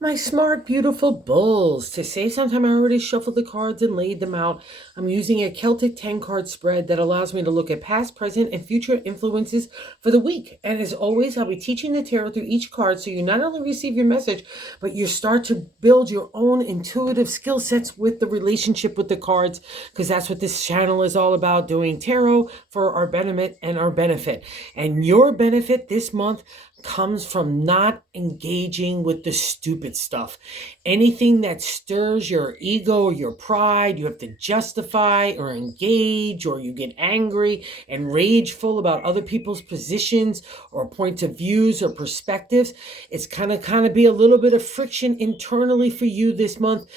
My smart, beautiful bulls. To save some time, I already shuffled the cards and laid them out. I'm using a Celtic 10 card spread that allows me to look at past, present, and future influences for the week. And as always, I'll be teaching the tarot through each card so you not only receive your message, but you start to build your own intuitive skill sets with the relationship with the cards, because that's what this channel is all about, doing tarot for our benefit and our benefit. And your benefit this month comes from not engaging with the stupid stuff. Anything that stirs your ego or your pride, you have to justify or engage, or you get angry and rageful about other people's positions or points of views or perspectives. It's kind of be a little bit of friction internally for you this month,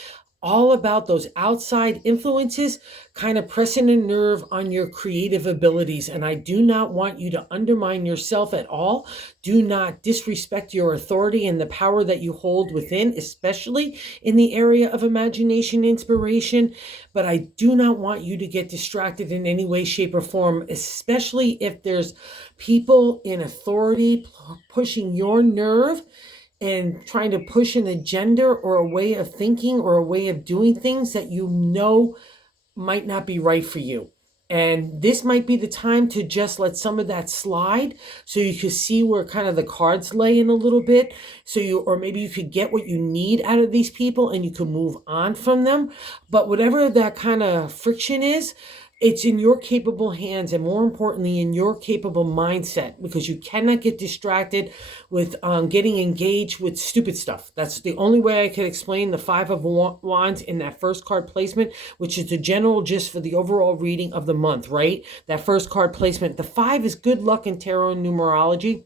all about those outside influences kind of pressing a nerve on your creative abilities. And I do not want you to undermine yourself at all. Do not disrespect your authority and the power that you hold within, especially in the area of imagination, inspiration. But I do not want you to get distracted in any way, shape, or form, especially if there's people in authority pushing your nerve and trying to push an agenda or a way of thinking or a way of doing things that you know might not be right for you. And this might be the time to just let some of that slide so you can see where kind of the cards lay in a little bit. Or maybe you could get what you need out of these people and you can move on from them. But whatever that kind of friction is, it's in your capable hands, and more importantly, in your capable mindset, because you cannot get distracted with getting engaged with stupid stuff. That's the only way I can explain the Five of Wands in that first card placement, which is the general gist for the overall reading of the month, right? That first card placement. The five is good luck in tarot and numerology.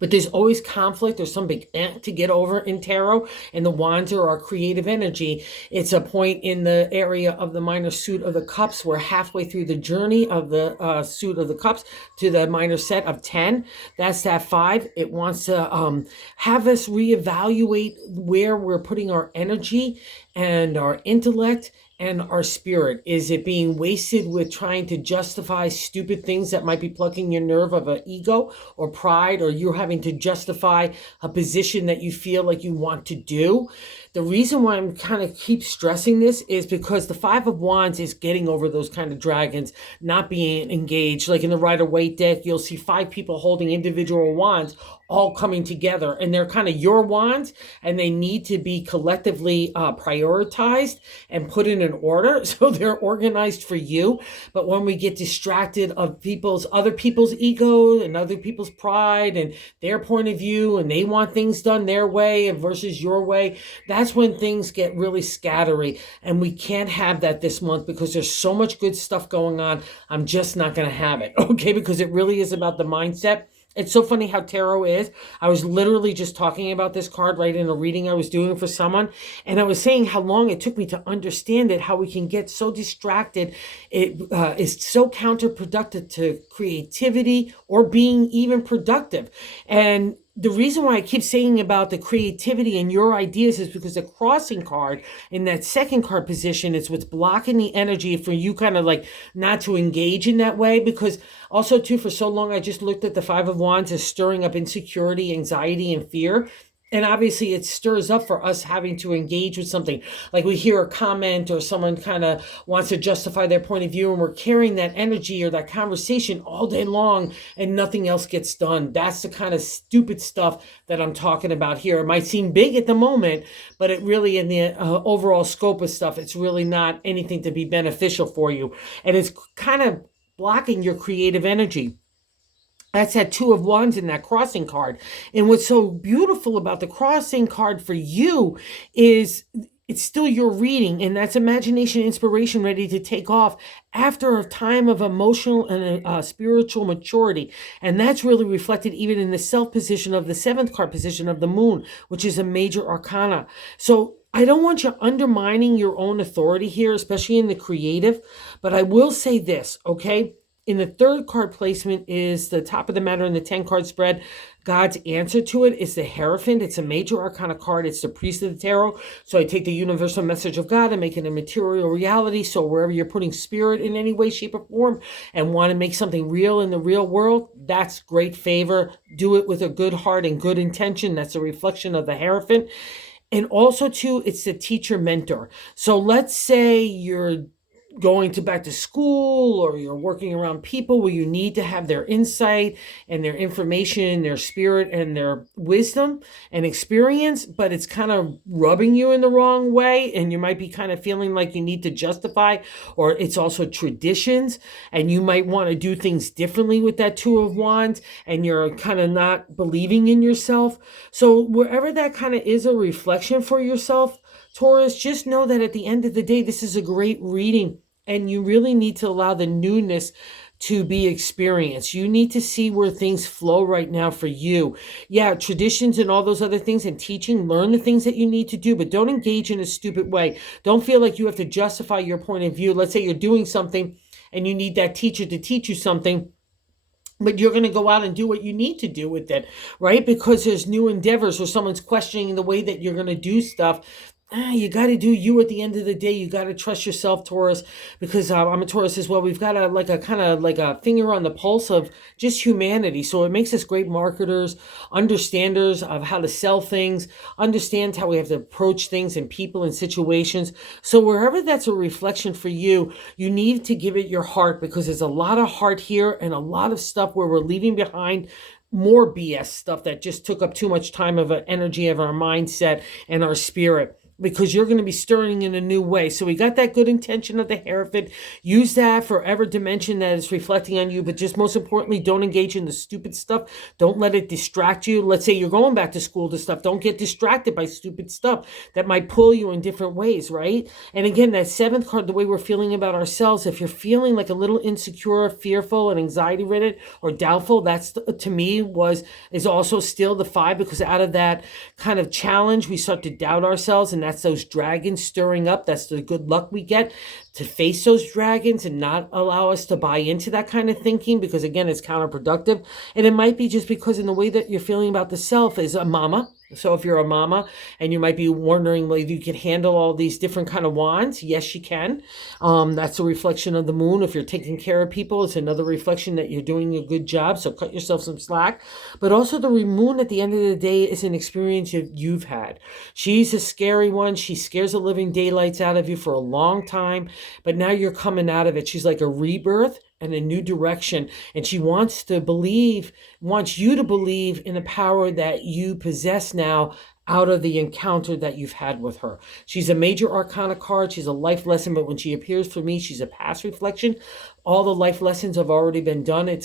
But there's always conflict. There's some big to get over in tarot, and the wands are our creative energy. It's a point in the area of the minor suit of the cups. We're halfway through the journey of the suit of the cups to the minor set of 10. That's that five. It wants to have us reevaluate where we're putting our energy and our intellect and our spirit. Is it being wasted with trying to justify stupid things that might be plucking your nerve of an ego or pride, or you're having to justify a position that you feel like you want to do? The reason why I'm kind of keep stressing this is because the Five of Wands is getting over those kind of dragons, not being engaged. Like in the Rider-Waite deck, you'll see five people holding individual wands all coming together, and they're kind of your wands, and they need to be collectively prioritized and put in an order so they're organized for you. But when we get distracted of other people's ego and other people's pride and their point of view, and they want things done their way versus your way, that's when things get really scattery. And we can't have that this month because there's so much good stuff going on. I'm just not going to have it, okay? Because it really is about the mindset. It's so funny how tarot is. I was literally just talking about this card right in a reading I was doing for someone. And I was saying how long it took me to understand it, how we can get so distracted. It is so counterproductive to creativity or being even productive. And the reason why I keep saying about the creativity and your ideas is because the crossing card in that second card position is what's blocking the energy for you kind of like not to engage in that way. Because also too, for so long, I just looked at the Five of Wands as stirring up insecurity, anxiety, and fear. And obviously it stirs up for us having to engage with something. Like we hear a comment or someone kind of wants to justify their point of view, and we're carrying that energy or that conversation all day long and nothing else gets done. That's the kind of stupid stuff that I'm talking about here. It might seem big at the moment, but it really, in the overall scope of stuff, it's really not anything to be beneficial for you. And it's kind of blocking your creative energy. That's that Two of Wands in that crossing card. And what's so beautiful about the crossing card for you is it's still your reading, and that's imagination, inspiration ready to take off after a time of emotional and spiritual maturity. And that's really reflected even in the self position of the seventh card position of the moon, which is a major arcana. So I don't want you undermining your own authority here, especially in the creative, but I will say this, okay? In the third card placement is the top of the matter in the 10 card spread. God's answer to it is the Hierophant. It's a major arcana card. It's the priest of the tarot. So I take the universal message of God and make it a material reality. So wherever you're putting spirit in any way, shape, or form and want to make something real in the real world, that's great favor. Do it with a good heart and good intention. That's a reflection of the Hierophant. And also, too, it's the teacher mentor. So let's say you're going to back to school, or you're working around people where you need to have their insight and their information, their spirit and their wisdom and experience, but it's kind of rubbing you in the wrong way, and you might be kind of feeling like you need to justify, or it's also traditions, and you might want to do things differently with that Two of Wands, and you're kind of not believing in yourself. So wherever that kind of is a reflection for yourself, Taurus, just know that at the end of the day, this is a great reading. And you really need to allow the newness to be experienced. You need to see where things flow right now for you. Yeah, traditions and all those other things and teaching, learn the things that you need to do, but don't engage in a stupid way. Don't feel like you have to justify your point of view. Let's say you're doing something and you need that teacher to teach you something, but you're going to go out and do what you need to do with it, right? Because there's new endeavors or someone's questioning the way that you're going to do stuff. You got to do you at the end of the day. You got to trust yourself, Taurus, because I'm a Taurus as well. We've got a kind of like a finger on the pulse of just humanity. So it makes us great marketers, understanders of how to sell things, understand how we have to approach things and people and situations. So wherever that's a reflection for you, you need to give it your heart, because there's a lot of heart here and a lot of stuff where we're leaving behind more BS stuff that just took up too much time of our energy, of our mindset and our spirit, because you're going to be stirring in a new way. So we got that good intention of the Hierophant. Use that for every dimension that is reflecting on you, but just most importantly, don't engage in the stupid stuff. Don't let it distract you. Let's say you're going back to school to stuff. Don't get distracted by stupid stuff that might pull you in different ways, right? And again, that seventh card, the way we're feeling about ourselves, if you're feeling like a little insecure, fearful, and anxiety-ridden or doubtful, that's, to me, is also still the 5, because out of that kind of challenge, we start to doubt ourselves, and that's those dragons stirring up. That's the good luck we get to face those dragons and not allow us to buy into that kind of thinking, because again, it's counterproductive. And it might be just because in the way that you're feeling about the self is a mama. So if you're a mama and you might be wondering whether you can handle all these different kind of wands, yes, you can. That's a reflection of the moon. If you're taking care of people, it's another reflection that you're doing a good job. So cut yourself some slack. But also the moon at the end of the day is an experience you've had. She's a scary one. She scares the living daylights out of you for a long time, but now you're coming out of it. She's like a rebirth and a new direction. And she wants you to believe in the power that you possess now out of the encounter that you've had with her. She's a major arcana card. She's a life lesson, but when she appears for me, she's a past reflection. All the life lessons have already been done. It's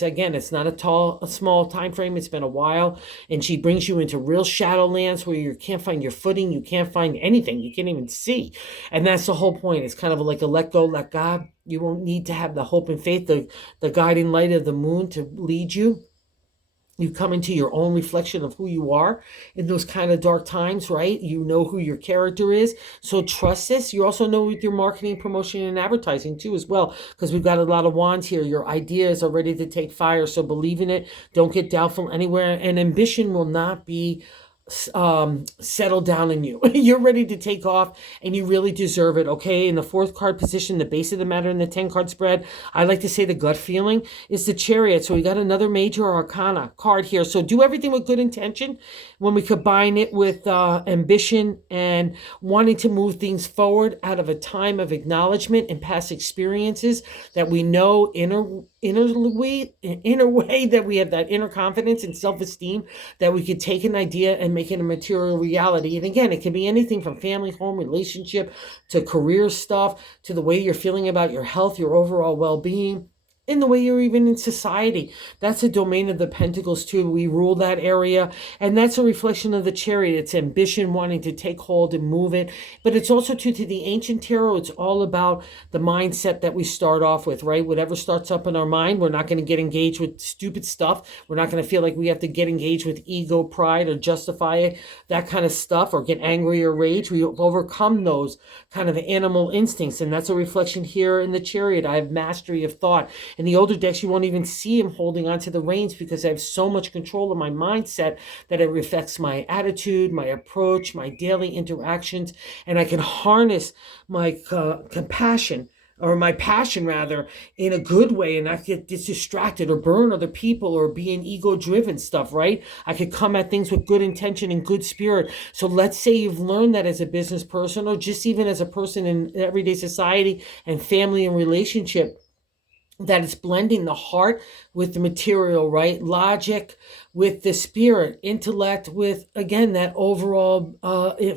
not a small time frame. It's been a while. And she brings you into real shadowlands where you can't find your footing. You can't find anything. You can't even see. And that's the whole point. It's kind of like a let go, let God. You won't need to have the hope and faith, the guiding light of the moon to lead you. You come into your own reflection of who you are in those kind of dark times, right? You know who your character is. So trust this. You also know with your marketing, promotion, and advertising too as well, because we've got a lot of wands here. Your ideas are ready to take fire. So believe in it. Don't get doubtful anywhere. And ambition will not be settle down in you. You're ready to take off and you really deserve it. Okay. In the 4th card position, the base of the matter in the 10 card spread, I like to say the gut feeling is the Chariot. So we got another major arcana card here. So do everything with good intention. When we combine it with ambition and wanting to move things forward out of a time of acknowledgement and past experiences that we know inner way that we have that inner confidence and self-esteem that we could take an idea and make it a material reality. And again, it can be anything from family, home, relationship, to career stuff, to the way you're feeling about your health, your overall well-being, in the way you're even in society. That's a domain of the Pentacles too. We rule that area. And that's a reflection of the Chariot. It's ambition, wanting to take hold and move it. But it's also to the ancient tarot, it's all about the mindset that we start off with, right? Whatever starts up in our mind, we're not going to get engaged with stupid stuff. We're not going to feel like we have to get engaged with ego, pride, or justify it, that kind of stuff, or get angry or rage. We overcome those kind of animal instincts. And that's a reflection here in the Chariot. I have mastery of thought. In the older decks, you won't even see him holding onto the reins because I have so much control of my mindset that it affects my attitude, my approach, my daily interactions, and I can harness my compassion, or my passion rather, in a good way, and not get distracted or burn other people or be an ego driven stuff, right? I could come at things with good intention and good spirit. So let's say you've learned that as a business person, or just even as a person in everyday society and family and relationship, that it's blending the heart with the material, right? Logic with the spirit, intellect with, again, that overall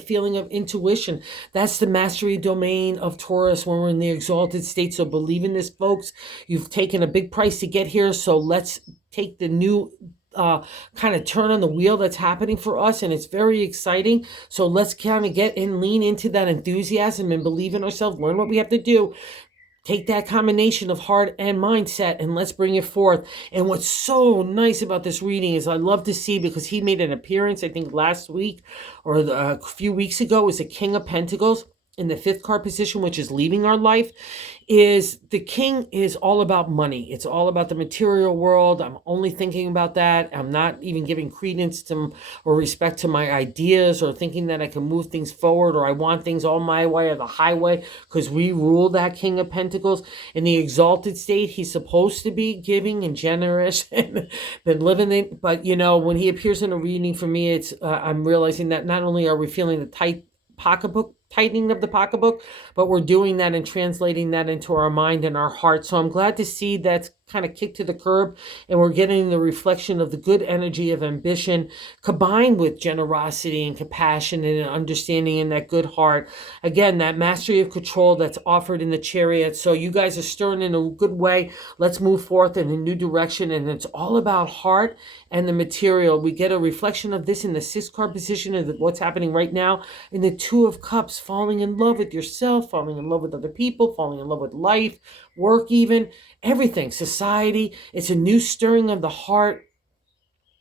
feeling of intuition. That's the mastery domain of Taurus when we're in the exalted state. So believe in this, folks. You've taken a big price to get here. So let's take the new kind of turn on the wheel that's happening for us, and it's very exciting. So let's kind of get and lean into that enthusiasm and believe in ourselves, learn what we have to do. Take that combination of heart and mindset and let's bring it forth. And what's so nice about this reading is I love to see, because he made an appearance, I think last week or a few weeks ago, was the King of Pentacles in the 5th card position, which is leaving our life. Is the king is all about money. It's all about the material world. I'm only thinking about that. I'm not even giving credence to or respect to my ideas, or thinking that I can move things forward, or I want things all my way or the highway, because we rule that King of Pentacles. In the exalted state, he's supposed to be giving and generous and been living it. But you know, when he appears in a reading for me, it's I'm realizing that not only are we feeling the tight pocketbook, tightening of the pocketbook, but we're doing that and translating that into our mind and our heart. So I'm glad to see that's kind of kicked to the curb, and we're getting the reflection of the good energy of ambition combined with generosity and compassion and understanding and that good heart. Again, that mastery of control that's offered in the Chariot. So you guys are stirring in a good way. Let's move forth in a new direction, and it's all about heart and the material. We get a reflection of this in the 6th card position of what's happening right now in the 2 of Cups, falling in love with yourself, falling in love with other people, falling in love with life, work, even everything, society. It's a new stirring of the heart.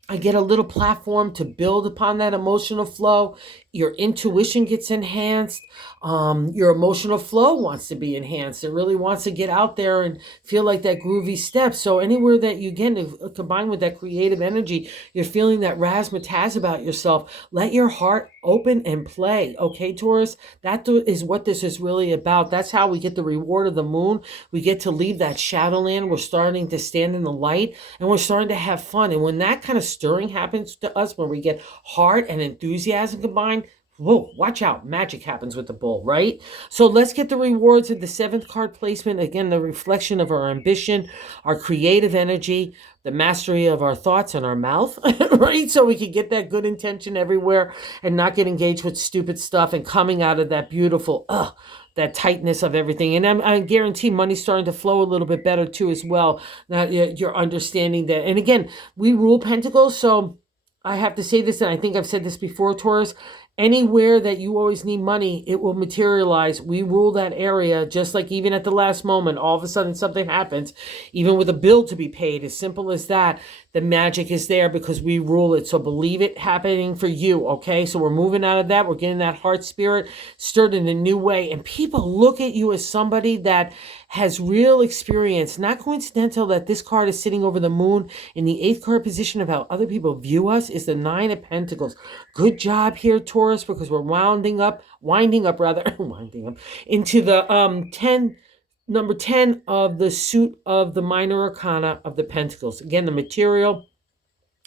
I get a little platform to build upon that emotional flow. Your intuition gets enhanced. Your emotional flow wants to be enhanced. It really wants to get out there and feel like that groovy step. So anywhere that you get to combine with that creative energy, you're feeling that razzmatazz about yourself. Let your heart open and play. Okay, Taurus? That is what this is really about. That's how we get the reward of the moon. We get to leave that shadowland. We're starting to stand in the light, and we're starting to have fun. And when that kind of stirring happens to us, where we get heart and enthusiasm combined, whoa, watch out. Magic happens with the bull, right? So let's get the rewards of the 7th card placement. Again, the reflection of our ambition, our creative energy, the mastery of our thoughts and our mouth, right? So we can get that good intention everywhere and not get engaged with stupid stuff, and coming out of that beautiful, that tightness of everything. And I guarantee money's starting to flow a little bit better too as well. Now you're understanding that. And again, we rule Pentacles, so I have to say this, and I think I've said this before, Taurus. Anywhere that you always need money, it will materialize. We rule that area, just like even at the last moment, all of a sudden something happens, even with a bill to be paid, as simple as that. The magic is there because we rule it. So believe it happening for you, okay? So we're moving out of that. We're getting that heart spirit stirred in a new way. And people look at you as somebody that has real experience. Not coincidental that this card is sitting over the moon in the 8th card position of how other people view us is the 9 of Pentacles. Good job here, Taurus, because we're winding up winding up into the number 10 of the suit of the minor arcana of the Pentacles. Again, the material.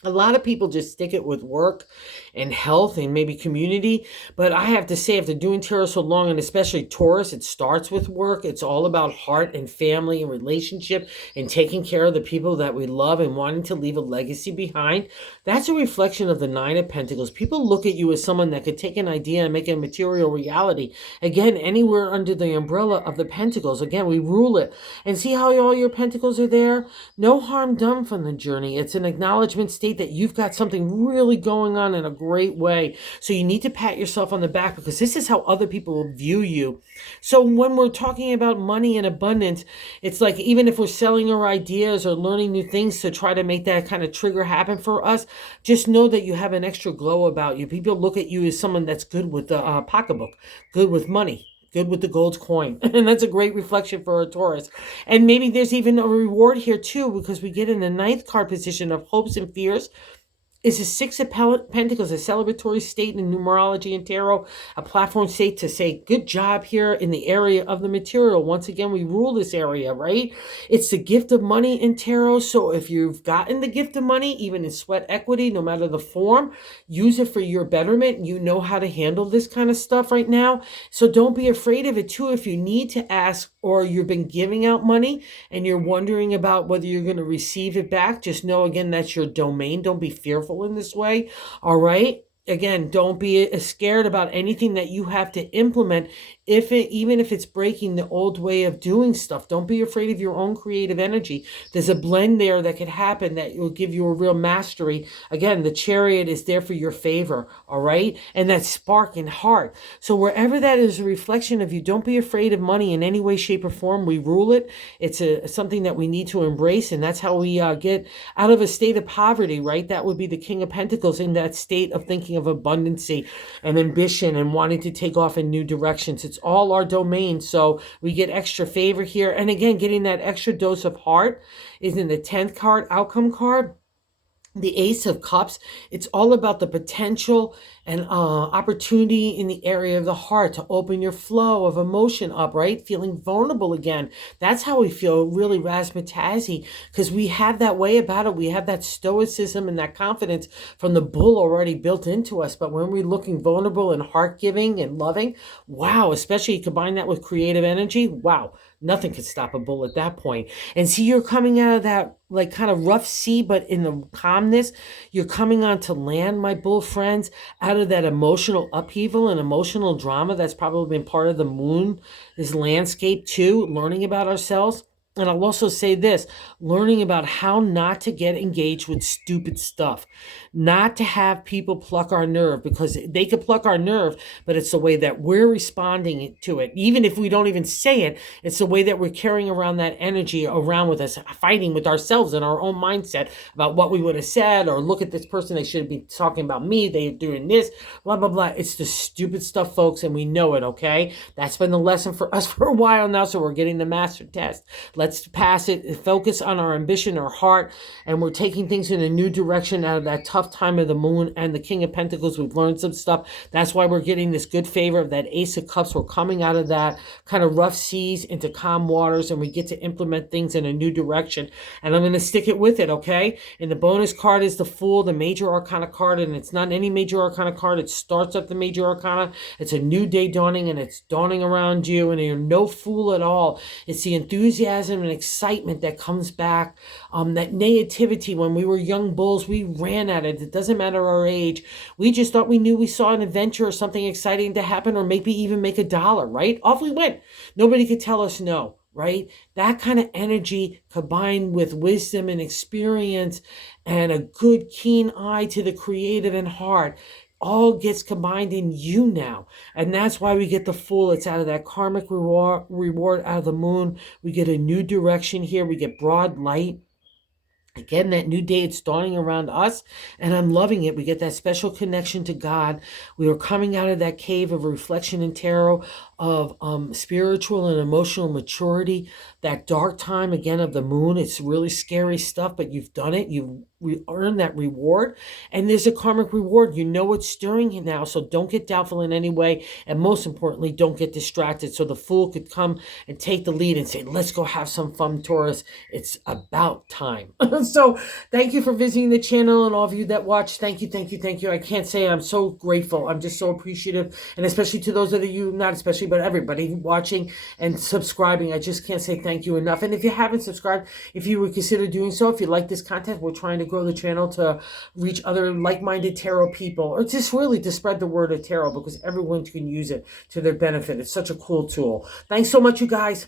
A lot of people just stick it with work and health and maybe community. But I have to say, after doing tarot so long, and especially Taurus, it starts with work. It's all about heart and family and relationship and taking care of the people that we love and wanting to leave a legacy behind. That's a reflection of the 9 of Pentacles. People look at you as someone that could take an idea and make it a material reality. Again, anywhere under the umbrella of the Pentacles. Again, we rule it. And see how all your Pentacles are there? No harm done from the journey. It's an acknowledgement state that you've got something really going on in a great way. So you need to pat yourself on the back, because this is how other people will view you. So when we're talking about money and abundance, it's like, even if we're selling our ideas or learning new things to try to make that kind of trigger happen for us, just know that you have an extra glow about you. People look at you as someone that's good with the pocketbook, good with money, Good with the gold coin. And that's a great reflection for a Taurus. And maybe there's even a reward here too, because we get in the ninth card position of hopes and fears. Is a Six of Pentacles, a celebratory state in numerology and tarot, a platform state to say, good job here in the area of the material. Once again, we rule this area, right? It's the gift of money in tarot. So if you've gotten the gift of money, even in sweat equity, no matter the form, use it for your betterment. You know how to handle this kind of stuff right now. So don't be afraid of it too. If you need to ask, or you've been giving out money and you're wondering about whether you're going to receive it back, just know, again, that's your domain. Don't be fearful in this way. All right. Again, don't be scared about anything that you have to implement, even if it's breaking the old way of doing stuff. Don't be afraid of your own creative energy. There's a blend there that could happen that will give you a real mastery. Again, the Chariot is there for your favor, all right? And that spark in heart. So wherever that is a reflection of you, don't be afraid of money in any way, shape, or form. We rule it. It's something that we need to embrace, and that's how we get out of a state of poverty, right? That would be the King of Pentacles, in that state of thinking of abundancy and ambition and wanting to take off in new directions. It's all our domain, so we get extra favor here. And again, getting that extra dose of heart is in the 10th card, outcome card. The Ace of Cups, it's all about the potential and opportunity in the area of the heart to open your flow of emotion up, right? Feeling vulnerable again. That's how we feel really razzmatazzy, because we have that way about it. We have that stoicism and that confidence from the bull already built into us. But when we're looking vulnerable and heart-giving and loving, wow, especially you combine that with creative energy, wow, nothing could stop a bull at that point. And see, you're coming out of that like kind of rough sea, but in the calmness, you're coming onto land, my bull friends, out of that emotional upheaval and emotional drama that's probably been part of the moon, this landscape too, learning about ourselves. And I'll also say this, learning about how not to get engaged with stupid stuff, not to have people pluck our nerve, because they could pluck our nerve, but it's the way that we're responding to it. Even if we don't even say it, it's the way that we're carrying around that energy around with us, fighting with ourselves and our own mindset about what we would have said, or look at this person, they should be talking about me, they're doing this, blah, blah, blah. It's the stupid stuff, folks, and we know it, okay? That's been the lesson for us for a while now, so we're getting the master test. Let's pass it, focus on our ambition, our heart, and we're taking things in a new direction out of that tough time of the moon and the King of Pentacles. We've learned some stuff. That's why we're getting this good favor of that Ace of Cups. We're coming out of that kind of rough seas into calm waters, and we get to implement things in a new direction. And I'm going to stick it with it, okay? And the bonus card is the Fool, the Major Arcana card, and it's not any Major Arcana card. It starts at the Major Arcana. It's a new day dawning, and it's dawning around you, and you're no fool at all. It's the enthusiasm and excitement that comes back, that naivety. When we were young bulls, we ran at it. It doesn't matter our age. We just thought we knew we saw an adventure or something exciting to happen, or maybe even make $1, right? Off we went. Nobody could tell us no, right? That kind of energy combined with wisdom and experience and a good keen eye to the creative and heart all gets combined in you now. And that's why we get the Fool. It's out of that karmic reward out of the moon. We get a new direction here. We get broad light. Again, that new day, it's dawning around us, and I'm loving it. We get that special connection to God. We are coming out of that cave of reflection and tarot, of spiritual and emotional maturity, that dark time, again, of the moon. It's really scary stuff, but you've done it. You've earned that reward, and there's a karmic reward. You know it's stirring you now, so don't get doubtful in any way, and most importantly, don't get distracted. So the Fool could come and take the lead and say, let's go have some fun, Taurus. It's about time. So thank you for visiting the channel, and all of you that watch, thank you, thank you, thank you. I can't say I'm so grateful. I'm just so appreciative, and especially to those of you, not especially, but everybody watching and subscribing. I just can't say thank you enough. And if you haven't subscribed, if you would consider doing so, if you like this content, we're trying to grow the channel to reach other like-minded tarot people, or just really to spread the word of tarot, because everyone can use it to their benefit. It's such a cool tool. Thanks so much, you guys.